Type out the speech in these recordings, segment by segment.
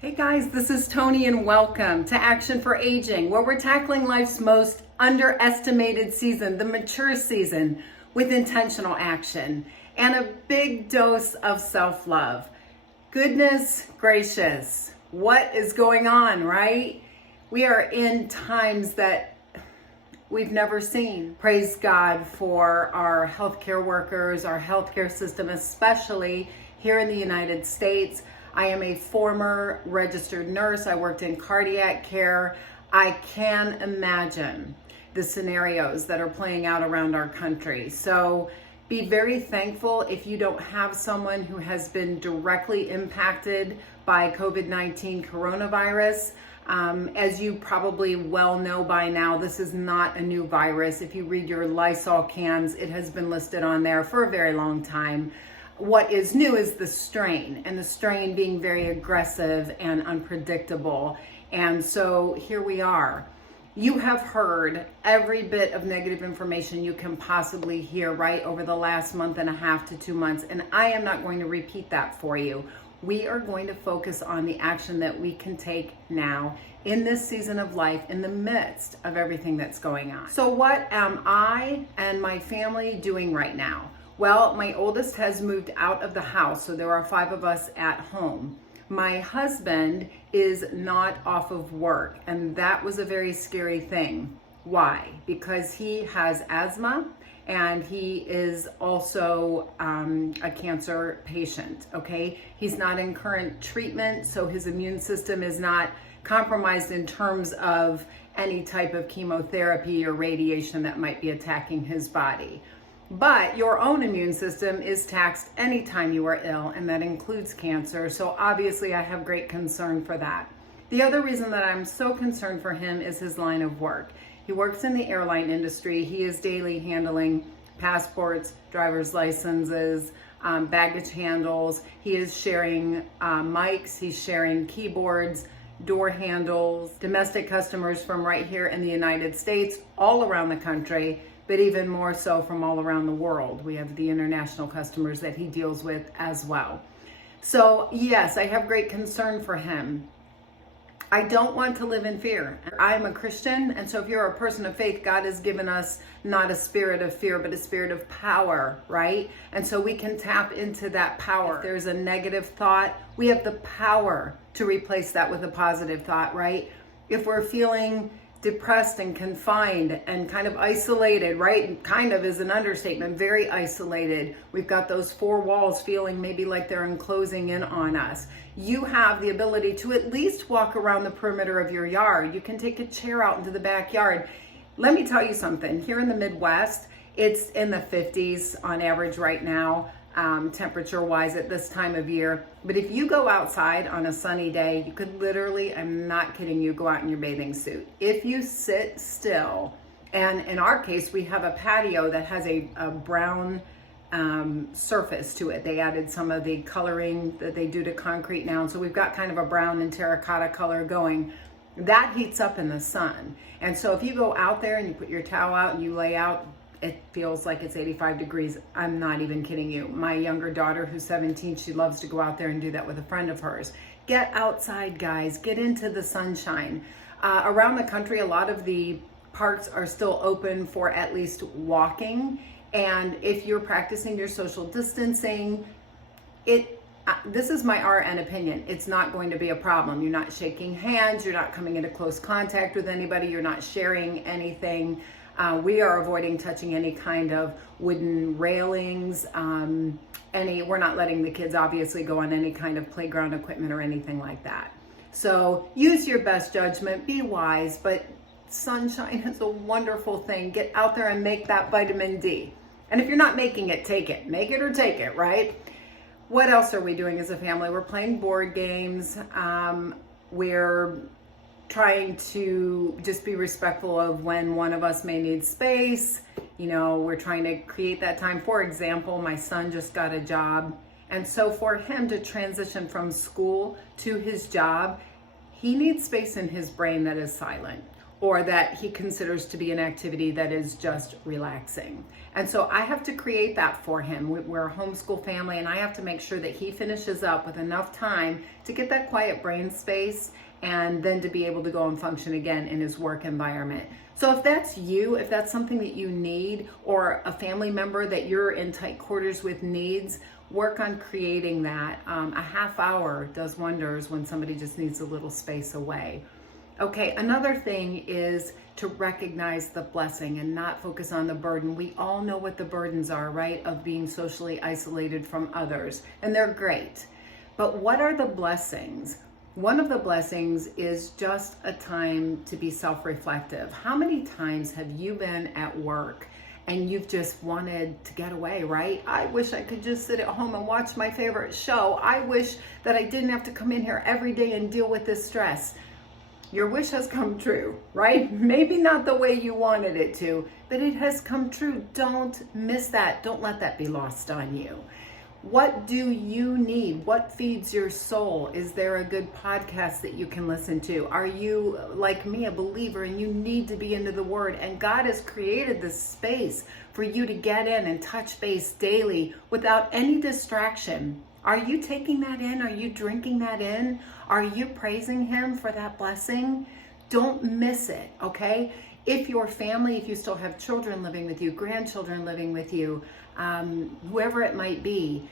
Hey guys, this is Toni and welcome to Action for Aging, where we're tackling life's most underestimated season, the mature season, with intentional action and a big dose of self-love. Goodness gracious, what is going on, right? We are in times that we've never seen. Praise God for our healthcare workers, our healthcare system, especially here in the United States. I am a former registered nurse. I worked in cardiac care. I can imagine the scenarios that are playing out around our country. So be very thankful if you don't have someone who has been directly impacted by COVID-19 coronavirus. As you probably well know by now, this is not a new virus. If you read your Lysol cans, it has been listed on there for a very long time. What is new is the strain, and the strain being very aggressive and unpredictable. And so here we are. You have heard every bit of negative information you can possibly hear, right, over the last month and a half to 2 months. And I am not going to repeat that for you. We are going to focus on the action that we can take now in this season of life, in the midst of everything that's going on. So what am I and my family doing right now? Well, my oldest has moved out of the house, so there are 5 of us at home. My husband is not off of work, and that was a very scary thing. Why? Because he has asthma, and he is also a cancer patient, okay? He's not in current treatment, so his immune system is not compromised in terms of any type of chemotherapy or radiation that might be attacking his body. But your own immune system is taxed anytime you are ill, and that includes cancer. So obviously I have great concern for that. The other reason that I'm so concerned for him is his line of work. He works in the airline industry. He is daily handling passports, driver's licenses, baggage handles. He is sharing mics, he's sharing keyboards, door handles, domestic customers from right here in the United States, all around the country, but even more so from all around the world. We have the international customers that he deals with as well. So yes, I have great concern for him. I don't want to live in fear. I'm a Christian, and so if you're a person of faith, God has given us not a spirit of fear, but a spirit of power, right? And so we can tap into that power. If there's a negative thought, we have the power to replace that with a positive thought, right? If we're feeling depressed and confined and kind of isolated, right? Kind of is an understatement, very isolated. We've got those 4 walls feeling maybe like they're enclosing in on us. You have the ability to at least walk around the perimeter of your yard. You can take a chair out into the backyard. Let me tell you something. Here in the Midwest, it's in the 50s on average right now, temperature-wise at this time of year. But if you go outside on a sunny day, you could literally, I'm not kidding you, go out in your bathing suit. If you sit still, and in our case, we have a patio that has a brown surface to it. They added some of the coloring that they do to concrete now. And so we've got kind of a brown and terracotta color going. That heats up in the sun. And so if you go out there and you put your towel out and you lay out, it feels like it's 85 degrees. I'm not even kidding you. My younger daughter, who's 17, she loves to go out there and do that with a friend of hers. Get outside, guys. Get into the sunshine. Around the country, a lot of the parks are still open for at least walking. And if you're practicing your social distancing, this is my RN opinion. It's not going to be a problem. You're not shaking hands. You're not coming into close contact with anybody. You're not sharing anything. We are avoiding touching any kind of wooden railings. We're not letting the kids obviously go on any kind of playground equipment or anything like that. So use your best judgment, be wise, but sunshine is a wonderful thing. Get out there and make that vitamin D. And if you're not making it, take it. Make it or take it, right? What else are we doing as a family? We're playing board games. We're trying to just be respectful of when one of us may need space. You know, we're trying to create that time. For example, my son just got a job. And so for him to transition from school to his job, he needs space in his brain that is silent. or that he considers to be an activity that is just relaxing. And so I have to create that for him. We're a homeschool family, and I have to make sure that he finishes up with enough time to get that quiet brain space and then to be able to go and function again in his work environment. So if that's you, if that's something that you need, or a family member that you're in tight quarters with needs, work on creating that. A half hour does wonders when somebody just needs a little space away. Okay, another thing is to recognize the blessing and not focus on the burden. We all know what the burdens are, right? Of being socially isolated from others, and they're great. But what are the blessings? One of the blessings is just a time to be self-reflective. How many times have you been at work and you've just wanted to get away, right? I wish I could just sit at home and watch my favorite show. I wish that I didn't have to come in here every day and deal with this stress. Your wish has come true, right? Maybe not the way you wanted it to, but it has come true. Don't miss that. Don't let that be lost on you. What do you need? What feeds your soul? Is there a good podcast that you can listen to? Are you, like me, a believer and you need to be into the Word? And God has created this space for you to get in and touch base daily without any distraction. Are you taking that in? Are you drinking that in? Are you praising Him for that blessing? Don't miss it, okay? If your family, if you still have children living with you, grandchildren living with you, whoever it might be,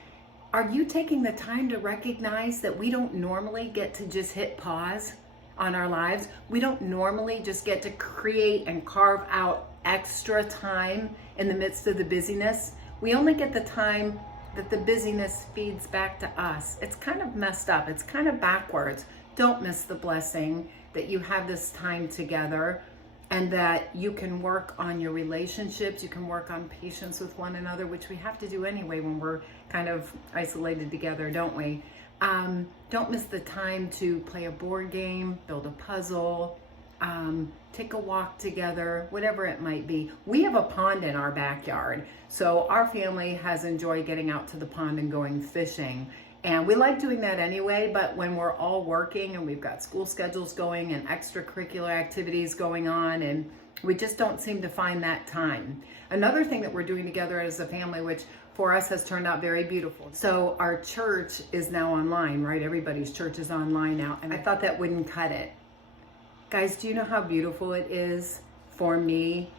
are you taking the time to recognize that we don't normally get to just hit pause on our lives? We don't normally just get to create and carve out extra time in the midst of the busyness. We only get the time that the busyness feeds back to us. It's kind of messed up. It's kind of backwards. Don't miss the blessing that you have this time together and that you can work on your relationships. You can work on patience with one another, which we have to do anyway when we're kind of isolated together, don't we? Don't miss the time to play a board game, build a puzzle, take a walk together, whatever it might be. We have a pond in our backyard, so our family has enjoyed getting out to the pond and going fishing. And we like doing that anyway, but when we're all working and we've got school schedules going and extracurricular activities going on, and we just don't seem to find that time. Another thing that we're doing together as a family, which for us has turned out very beautiful. So our church is now online, right? Everybody's church is online now, and I thought that wouldn't cut it. Guys, do you know how beautiful it is for me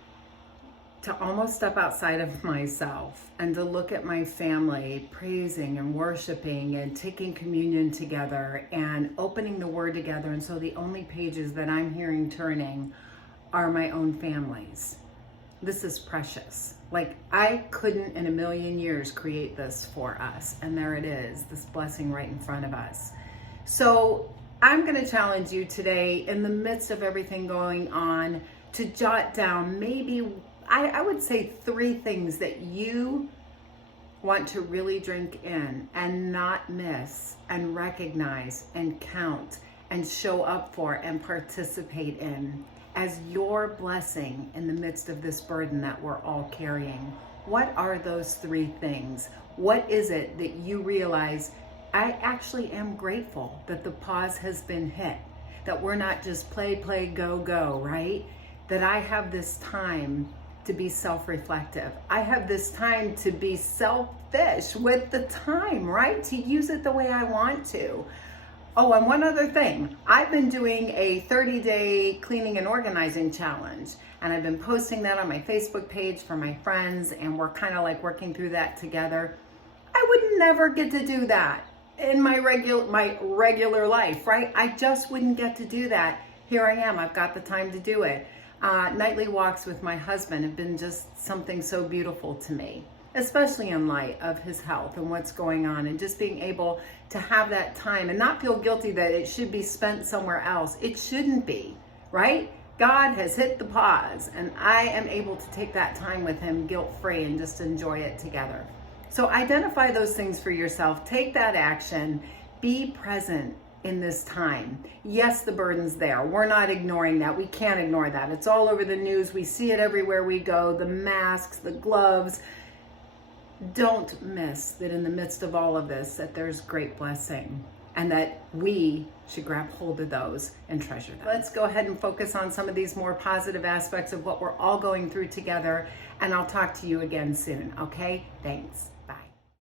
to almost step outside of myself and to look at my family praising and worshiping and taking communion together and opening the Word together, and so the only pages that I'm hearing turning are my own family's. This is precious. Like, I couldn't in a million years create this for us, and there it is, this blessing right in front of us. So I'm going to challenge you today, in the midst of everything going on, to jot down maybe, I would say, 3 things that you want to really drink in and not miss and recognize and count and show up for and participate in as your blessing in the midst of this burden that we're all carrying. What are those 3 things? What is it that you realize, I actually am grateful that the pause has been hit, that we're not just play, go, right? That I have this time to be self-reflective. I have this time to be selfish with the time, right? To use it the way I want to. Oh, and one other thing. I've been doing a 30-day cleaning and organizing challenge, and I've been posting that on my Facebook page for my friends, and we're kind of like working through that together. I would never get to do that in my regular life, right? I just wouldn't get to do that. Here I am. I've got the time to do it. Nightly walks with my husband have been just something so beautiful to me, especially in light of his health and what's going on, and just being able to have that time and not feel guilty that it should be spent somewhere else. It shouldn't be, right? God has hit the pause, and I am able to take that time with him guilt-free and just enjoy it together. So identify those things for yourself. Take that action. Be present in this time. Yes, the burden's there. We're not ignoring that. We can't ignore that. It's all over the news. We see it everywhere we go. The masks, the gloves. Don't miss that in the midst of all of this, that there's great blessing. and that we should grab hold of those and treasure them. Let's go ahead and focus on some of these more positive aspects of what we're all going through together, and I'll talk to you again soon, okay? Thanks.